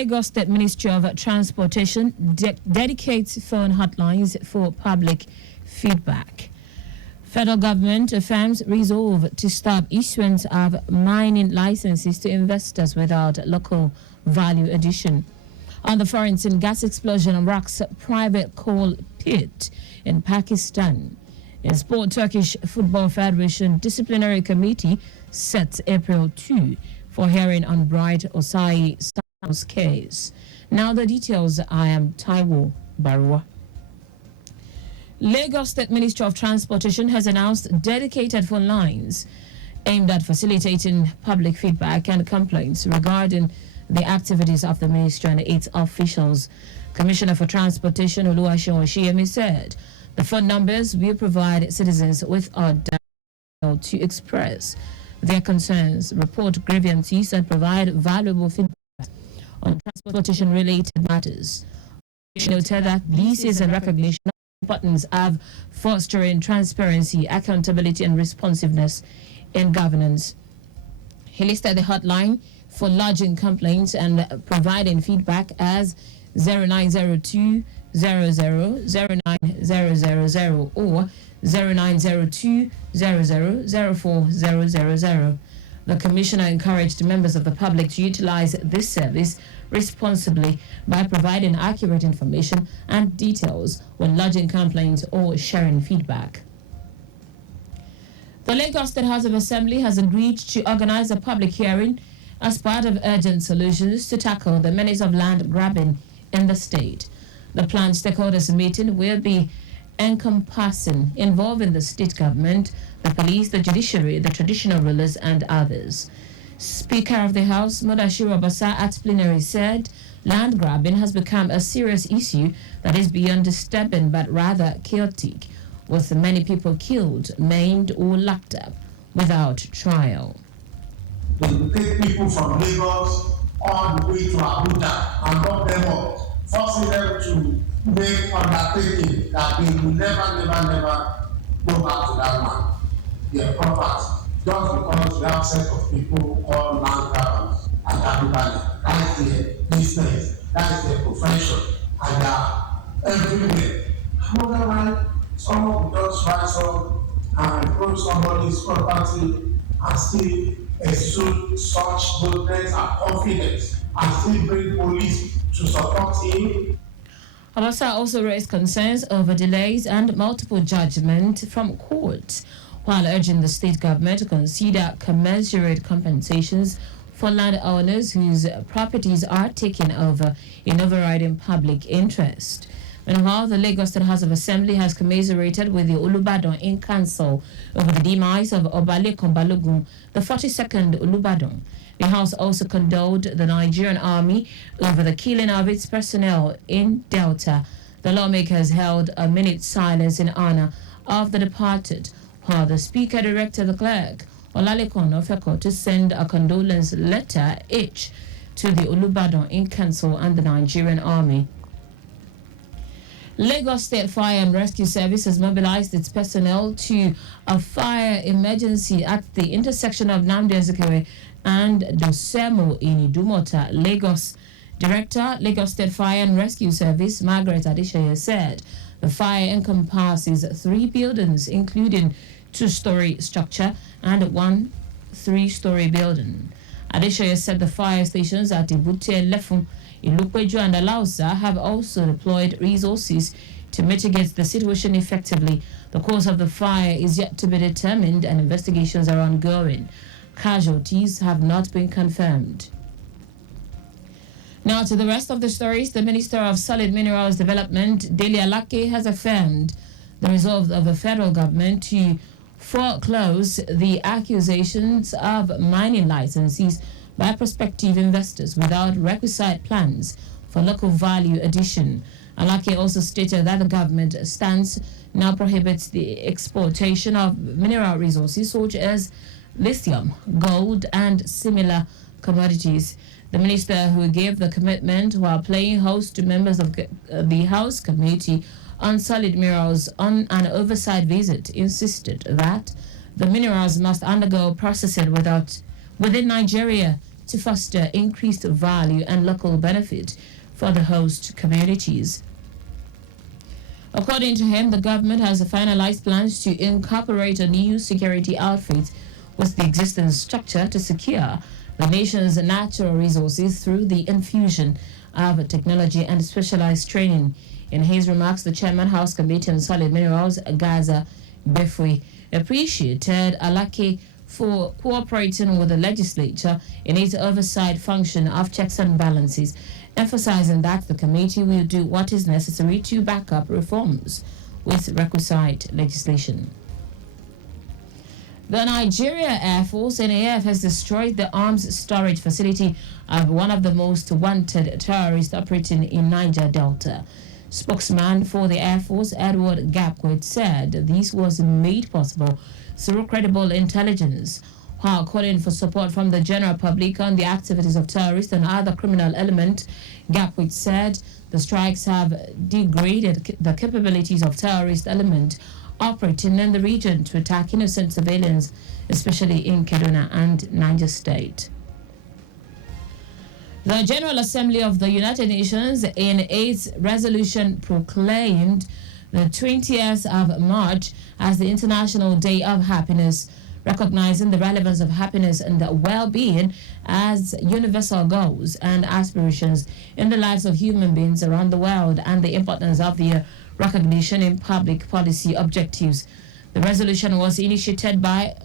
Lagos State Ministry of Transportation dedicates phone hotlines for public feedback. Federal government affirms resolve to stop issuance of mining licenses to investors without local value addition. On the foreign gas explosion rocks private coal pit in Pakistan. In sport, Turkish Football Federation Disciplinary Committee sets April 2 for hearing on Bright Osai case. Now the details. I am Taiwo Baruwa. Lagos State Ministry of Transportation has announced dedicated phone lines aimed at facilitating public feedback and complaints regarding the activities of the ministry and its officials. Commissioner for Transportation Oluwaseun Oshiyemi said the phone numbers will provide citizens with a dial to express their concerns, report grievances, and provide valuable feedback on transportation-related matters. She noted that this is a recognition of the importance of fostering transparency, accountability, and responsiveness in governance. He listed the hotline for lodging complaints and providing feedback as 0902 000900 or 0902 004000. The Commissioner encouraged members of the public to utilize this service responsibly by providing accurate information and details when lodging complaints or sharing feedback. The Lagos State House of Assembly has agreed to organize a public hearing as part of urgent solutions to tackle the menace of land grabbing in the state. The planned stakeholders meeting will be encompassing, involving the state government, the police, the judiciary, the traditional rulers, and others. Speaker of the House, Mudashiru Obasa, at plenary said land grabbing has become a serious issue that is beyond disturbing but rather chaotic, with many people killed, maimed, or locked up without trial. They take people from Lagos all the way to Abuja and lock them up, forcing them to make undertaking that they will never go back to that land, their property, just because we have a set of people called land grabbers and everybody. That's their business, that's their profession, and they are everywhere. Otherwise, someone will just rise up and approach somebody's property and still exude such boldness and confidence and still bring police to support him. Obasa also raised concerns over delays and multiple judgments from courts, while urging the state government to consider commensurate compensations for landowners whose properties are taken over in overriding public interest. Meanwhile, the Lagos State House of Assembly has commiserated with the Olubadan in Council over the demise of Obalekan Balogun, the 42nd Olubadan. The House also condoled the Nigerian Army over the killing of its personnel in Delta. The lawmakers held a minute's silence in honor of the departed, while the Speaker directed the clerk, Olalekan Ofeko, to send a condolence letter each to the Olubadan in Council and the Nigerian Army. Lagos State Fire and Rescue Service has mobilized its personnel to a fire emergency at the intersection of Nnamdi Azikiwe and Dosemo in Idumota, Lagos. Director, Lagos State Fire and Rescue Service, Margaret Adeshoye, said the fire encompasses 3 buildings, including 2-story structure and 1 3-story building. Adeshoye said the fire stations at Ibute, Lefun, Ilukweju, and Alausa have also deployed resources to mitigate the situation effectively. The cause of the fire is yet to be determined and investigations are ongoing. Casualties have not been confirmed. Now to the rest of the stories. The Minister of Solid Minerals Development, Dele Alake, has affirmed the resolve of the federal government to foreclose the accusations of mining licenses by prospective investors without requisite plans for local value addition. Alake also stated that the government stance now prohibits the exportation of mineral resources such as lithium, gold, and similar commodities. The minister, who gave the commitment while playing host to members of the House Committee on Solid Minerals on an oversight visit, insisted that the minerals must undergo processing within Nigeria to foster increased value and local benefit for the host communities. According to him, the government has finalized plans to incorporate a new security outfit with the existing structure to secure the nation's natural resources through the infusion of technology and specialized training. In his remarks, the chairman, House Committee on Solid Minerals, Gaza Befui, appreciated Alake for cooperating with the legislature in its oversight function of checks and balances, emphasizing that the committee will do what is necessary to back up reforms with requisite legislation. The Nigeria Air Force (NAF) has destroyed the arms storage facility of one of the most wanted terrorists operating in Niger Delta. Spokesman for the Air Force, Edward Gapquet, said this was made possible through credible intelligence. While calling for support from the general public on the activities of terrorists and other criminal elements, Gapquet said the strikes have degraded the capabilities of terrorist elements operating in the region to attack innocent civilians, especially in Kaduna and Niger State. The General Assembly of the United Nations, in its resolution, proclaimed the 20th of March as the International Day of Happiness, recognizing the relevance of happiness and well-being as universal goals and aspirations in the lives of human beings around the world, and the importance of their recognition in public policy objectives. The resolution was initiated by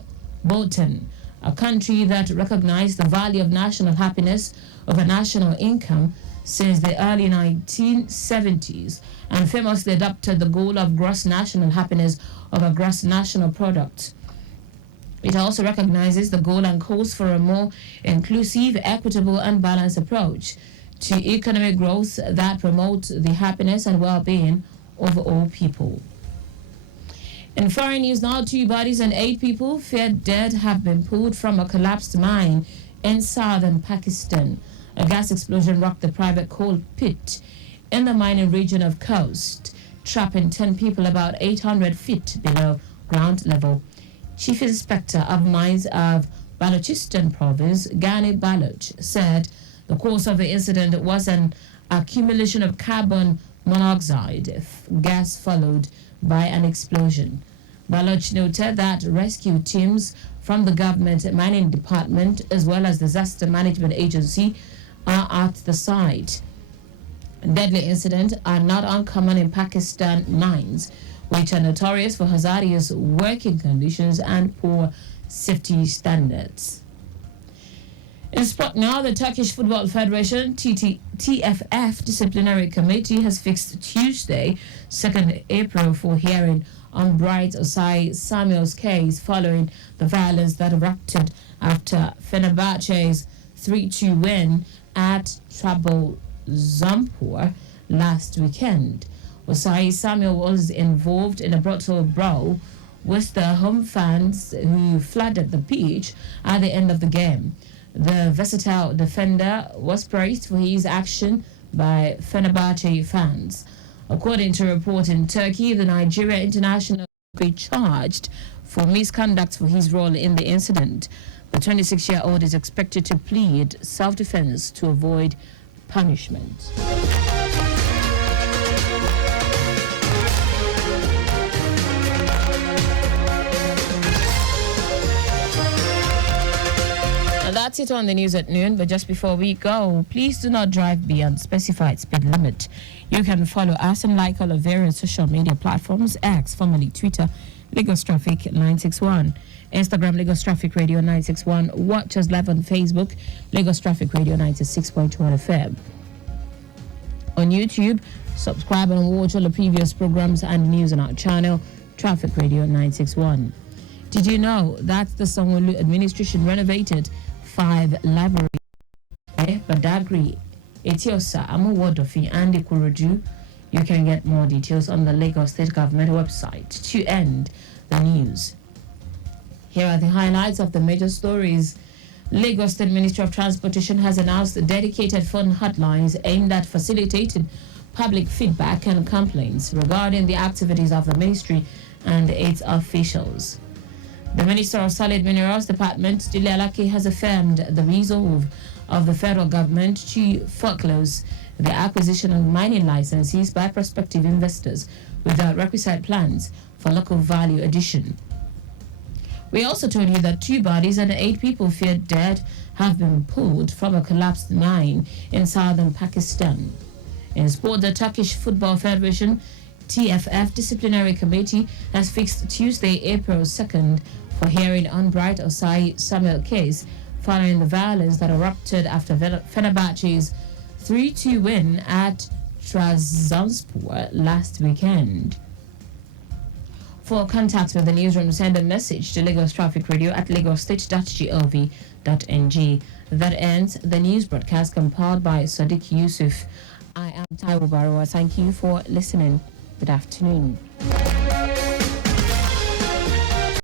Bhutan, a country that recognized the value of national happiness over national income since the early 1970s, and famously adopted the goal of gross national happiness over gross national product. It also recognizes the goal and calls for a more inclusive, equitable, and balanced approach to economic growth that promotes the happiness and well-being of all people. In foreign news now, 2 bodies and 8 people feared dead have been pulled from a collapsed mine in southern Pakistan. A gas explosion rocked the private coal pit in the mining region of Coast, trapping 10 people about 800 feet below ground level. Chief Inspector of Mines of Balochistan Province, Ghani Baloch, said the cause of the incident was an accumulation of carbon monoxide gas followed by an explosion. Baloch noted that rescue teams from the government mining department as well as disaster management agency are at the site. Deadly incidents are not uncommon in Pakistan mines, which are notorious for hazardous working conditions and poor safety standards. In sport now, the Turkish Football Federation TFF Disciplinary Committee has fixed Tuesday, 2nd April, for hearing on Bright Osai Samuel's case following the violence that erupted after Fenerbahce's 3-2 win at Trabzonspor last weekend. Osai Samuel was involved in a brutal brawl with the home fans who flooded the pitch at the end of the game. The versatile defender was praised for his action by Fenerbahce fans. According to a report in Turkey, the Nigeria international will be charged for misconduct for his role in the incident. The 26-year-old is expected to plead self-defense to avoid punishment. That's it on the news at noon, but just before we go, please do not drive beyond specified speed limit. You can follow us and like all of various social media platforms: X, formerly Twitter, Lagos Traffic 961, Instagram, Lagos Traffic Radio 961, watch us live on Facebook, Lagos Traffic Radio 96.1 FM. On YouTube, subscribe and watch all the previous programs and news on our channel, Traffic Radio 961. Did you know that the Sanwo-Olu administration renovated 5 libraries? Badagry, Etiosa, Amuwodofi, and Ikorodu. You can get more details on the Lagos State Government website. To end the news, here are the highlights of the major stories. Lagos State Ministry of Transportation has announced dedicated phone hotlines aimed at facilitating public feedback and complaints regarding the activities of the ministry and its officials. The Minister of Solid Minerals Department, Dile Alake, has affirmed the resolve of the federal government to foreclose the acquisition of mining licenses by prospective investors without requisite plans for local value addition. We also told you that 2 bodies and 8 people feared dead have been pulled from a collapsed mine in southern Pakistan. In sport, the Turkish Football Federation TFF Disciplinary Committee has fixed Tuesday, April 2nd for hearing on Bright Osai Samuel case following the violence that erupted after Fenerbahce's 3-2 win at Trabzonspor last weekend. For contact with the newsroom, send a message to Lagos Traffic Radio at lagostate.gov.ng. That ends the news broadcast compiled by Sadiq Yusuf. I am Taiwo Baruwa. Thank you for listening. Good afternoon.